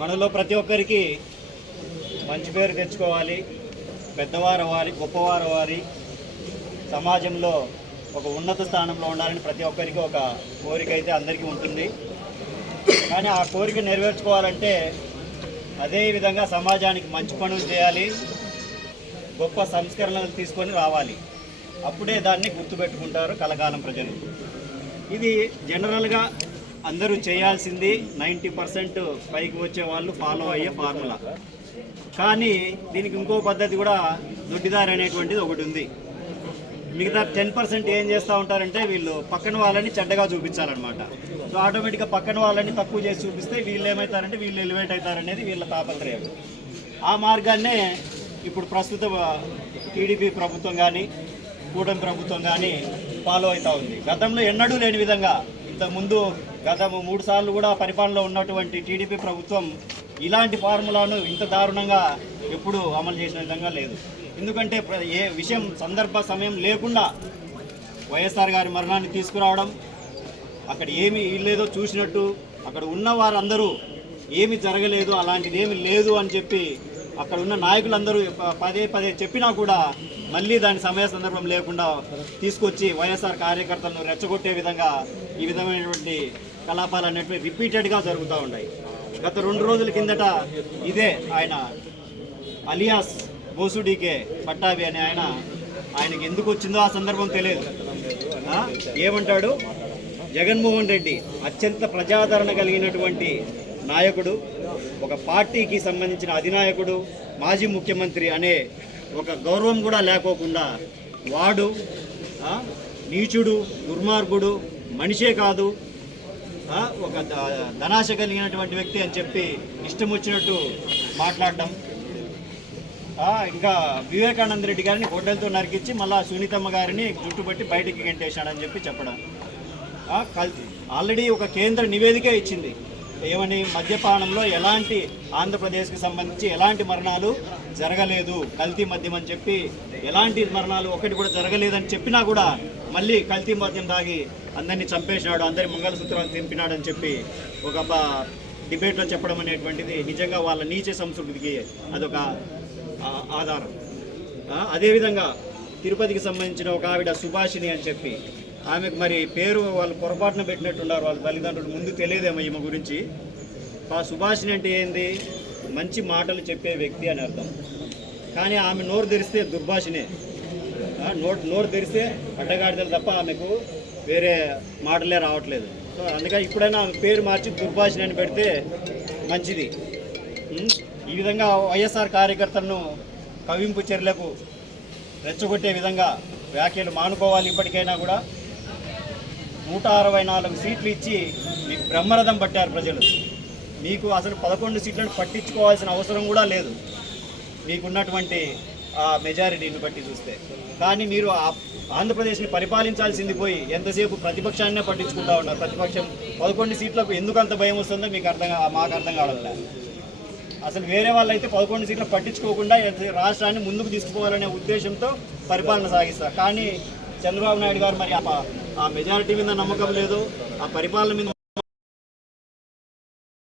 మనలో ప్రతి ఒక్కరికి మంచి పేరు తెచ్చుకోవాలి, పెద్దవారు వారి గొప్పవారు వారి సమాజంలో ఒక ఉన్నత స్థానంలో ఉండాలని ప్రతి ఒక్కరికి ఒక కోరిక అయితే అందరికీ ఉంటుంది. కానీ ఆ కోరిక నెరవేర్చుకోవాలంటే అదే విధంగా సమాజానికి మంచి పనులు చేయాలి, గొప్ప సంస్కరణలు తీసుకొని రావాలి. అప్పుడే దాన్ని గుర్తుపెట్టుకుంటారు కలకాలం ప్రజలు. ఇది జనరల్గా అందరూ చేయాల్సింది 90% పైకి వచ్చే వాళ్ళు ఫాలో అయ్యే ఫార్ములా. కానీ దీనికి ఇంకో పద్ధతి కూడా దొడ్డిదారి అనేటువంటిది ఒకటి ఉంది. మిగతా 10% ఏం చేస్తూ ఉంటారంటే వీళ్ళు పక్కన వాళ్ళని చెడ్డగా చూపించాలన్నమాట. సో ఆటోమేటిక్గా పక్కన వాళ్ళని తక్కువ చేసి చూపిస్తే వీళ్ళు ఏమవుతారంటే వీళ్ళు ఎలివేట్ అవుతారనేది వీళ్ళ తాపత్రయం. ఆ మార్గాన్నే ఇప్పుడు ప్రస్తుత టీడీపీ ప్రభుత్వం కానీ కూటమి ప్రభుత్వం కానీ ఫాలో అవుతూ ఉంది. గతంలో ఎన్నడూ లేని విధంగా ఇంతకుముందు గత 3 సార్లు కూడా పరిపాలనలో ఉన్నటువంటి టీడీపీ ప్రభుత్వం ఇలాంటి ఫార్ములాను ఇంత దారుణంగా ఎప్పుడూ అమలు చేసిన విధంగా లేదు. ఎందుకంటే ఏ విషయం సందర్భ సమయం లేకుండా వైఎస్ఆర్ గారి మరణాన్ని తీసుకురావడం, అక్కడ ఏమి లేదో చూసినట్టు అక్కడ ఉన్న వారందరూ ఏమి జరగలేదు, అలాంటిది ఏమి లేదు అని చెప్పి అక్కడ ఉన్న నాయకులందరూ పదే పదే చెప్పినా కూడా మళ్ళీ దాని సమయ సందర్భం లేకుండా తీసుకొచ్చి వైఎస్ఆర్ కార్యకర్తలను రెచ్చగొట్టే విధంగా ఈ విధమైనటువంటి కలాపాలు అనేటివి రిపీటెడ్గా జరుగుతూ ఉన్నాయి. గత 2 రోజుల కిందట ఇదే ఆయన అలియాస్ బోసుడీకే పట్టాభి అనే ఆయనకి ఎందుకు వచ్చిందో ఆ సందర్భం తెలియదు. ఏమంటాడు, జగన్మోహన్ రెడ్డి అత్యంత ప్రజాదరణ కలిగినటువంటి నాయకుడు, ఒక పార్టీకి సంబంధించిన అధినాయకుడు, మాజీ ముఖ్యమంత్రి అనే ఒక గౌరవం కూడా లేకోకుండా వాడు నీచుడు, దుర్మార్గుడు, మనిషే కాదు, ఒక ధనాశ కలిగినటువంటి వ్యక్తి అని చెప్పి ఇష్టం వచ్చినట్టు మాట్లాడడం. ఇంకా వివేకానంద రెడ్డి గారిని గొడ్డలతో నరికించి మళ్ళీ సునీతమ్మ గారిని జుట్టుబట్టి బయటికి గెంటేశాడని చెప్పి చెప్పడం. ఆల్రెడీ ఒక కేంద్ర నివేదిక ఇచ్చింది ఏమని, మద్యపానంలో ఎలాంటి ఆంధ్రప్రదేశ్కి సంబంధించి ఎలాంటి మరణాలు జరగలేదు, కల్తీ మద్యం అని చెప్పి ఎలాంటి మరణాలు ఒకటి కూడా జరగలేదని చెప్పినా కూడా మళ్ళీ కల్తీ మద్యం తాగి అందరినీ చంపేసినాడు, అందరి మంగళసూత్రాలు తెంపినాడని చెప్పి ఒక డిబేట్లో చెప్పడం అనేటువంటిది నిజంగా వాళ్ళ నీచ సంస్కృతికి అదొక ఆధారం. అదేవిధంగా తిరుపతికి సంబంధించిన ఒక ఆవిడ సుభాషిణి అని చెప్పి ఆమెకు మరి పేరు వాళ్ళు పొరపాటున పెట్టినట్టున్నారు వాళ్ళ తల్లిదండ్రులు, ముందు తెలియదేమో ఈమె గురించి. ఆ సుభాషిణి అంటే ఏంది, మంచి మాటలు చెప్పే వ్యక్తి అని అర్థం. కానీ ఆమె నోరు తెరిస్తే దుర్భాషిణే, నోరు తెరిస్తే అడ్డగాడిదలు తప్ప ఆమెకు వేరే మాటలే రావట్లేదు. సో అందుకని ఇప్పుడైనా ఆమె పేరు మార్చి దుర్భాషిణి అని పెడితే మంచిది. ఈ విధంగా వైఎస్ఆర్ కార్యకర్తలను కవింపు చర్యలకు రెచ్చగొట్టే విధంగా వ్యాఖ్యలు మానుకోవాలి. ఇప్పటికైనా కూడా 164 సీట్లు ఇచ్చి మీకు బ్రహ్మరథం పట్టారు ప్రజలు. మీకు అసలు 11 సీట్లను పట్టించుకోవాల్సిన అవసరం కూడా లేదు మీకున్నటువంటి ఆ మెజారిటీని బట్టి చూస్తే. కానీ మీరు ఆంధ్రప్రదేశ్ని పరిపాలించాల్సింది పోయి ఎంతసేపు ప్రతిపక్షాన్నే పట్టించుకుంటూ ఉన్నారు. ప్రతిపక్షం 11 సీట్లకు ఎందుకు అంత భయం వస్తుందో మీకు మాకు అర్థం కావట్లేదు. అసలు వేరే వాళ్ళు అయితే 11 సీట్లు పట్టించుకోకుండా రాష్ట్రాన్ని ముందుకు తీసుకుపోవాలనే ఉద్దేశంతో పరిపాలన సాగిస్తారు. కానీ చంద్రబాబు నాయుడు గారు మరి ఆ మెజారిటీ మీద నమ్మకం లేదు, ఆ పరిపాలన మీద